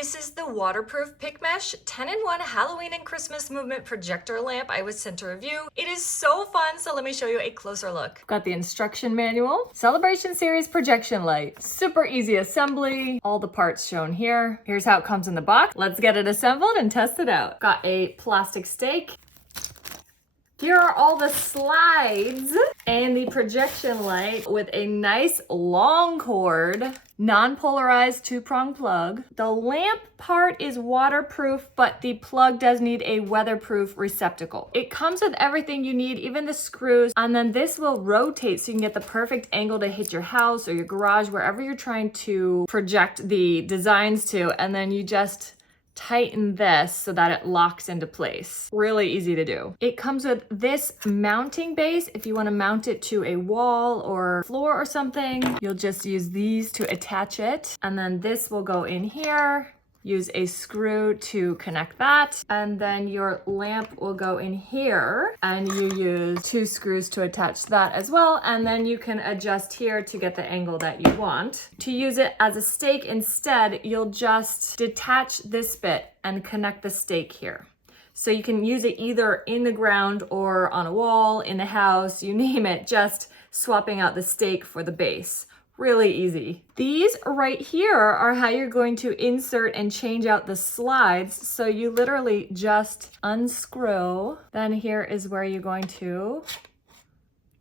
This is the waterproof Pickmesh 10-in-1 Halloween and Christmas movement projector lamp I was sent to review. It is so fun, so let me show you a closer look. Got the instruction manual, Celebration Series projection light, super easy assembly, all the parts shown here. Here's how it comes in the box. Let's get it assembled and test it out. Got a plastic stake. Here are all the slides and the projection light with a nice long cord, non-polarized 2-prong plug. The lamp part is waterproof, but the plug does need a weatherproof receptacle. It comes with everything you need, even the screws, and then this will rotate so you can get the perfect angle to hit your house or your garage, wherever you're trying to project the designs to, and then you just tighten this so that it locks into place. Really easy to do. It comes with this mounting base. If you want to mount it to a wall or floor or something, you'll just use these to attach it. And then this will go in here. Use a screw to connect that, and then your lamp will go in here, and you use 2 screws to attach that as well, and then you can adjust here to get the angle that you want. To use it as a stake instead, you'll just detach this bit and connect the stake here. So you can use it either in the ground or on a wall, in the house, you name it, just swapping out the stake for the base. Really easy. These right here are how you're going to insert and change out the slides. So you literally just unscrew. Then here is where you're going to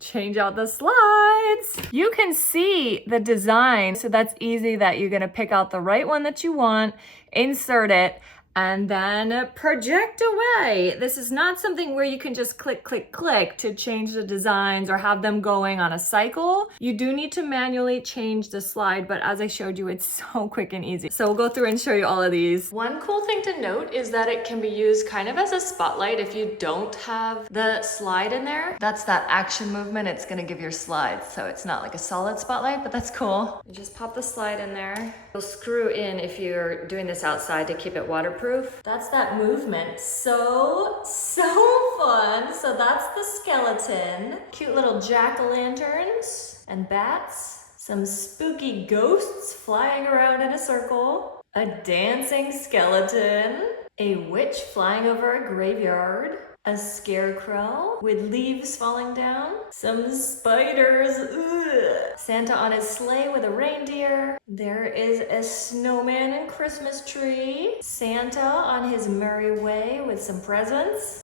change out the slides. You can see the design. So that's easy that you're gonna pick out the right one that you want, insert it, and then project away. This is not something where you can just click, click, click to change the designs or have them going on a cycle. You do need to manually change the slide, but as I showed you, it's so quick and easy. So we'll go through and show you all of these. One cool thing to note is that it can be used kind of as a spotlight if you don't have the slide in there. That's that action movement. It's gonna give your slides. So it's not like a solid spotlight, but that's cool. You just pop the slide in there. You'll screw in if you're doing this outside to keep it waterproof. That's that movement. So fun. So that's the skeleton. Cute little jack-o'-lanterns and bats. Some spooky ghosts flying around in a circle. A dancing skeleton. A witch flying over a graveyard. A scarecrow with leaves falling down. Some spiders. Ugh. Santa on his sleigh with a reindeer. There is a snowman and Christmas tree. Santa on his merry way with some presents.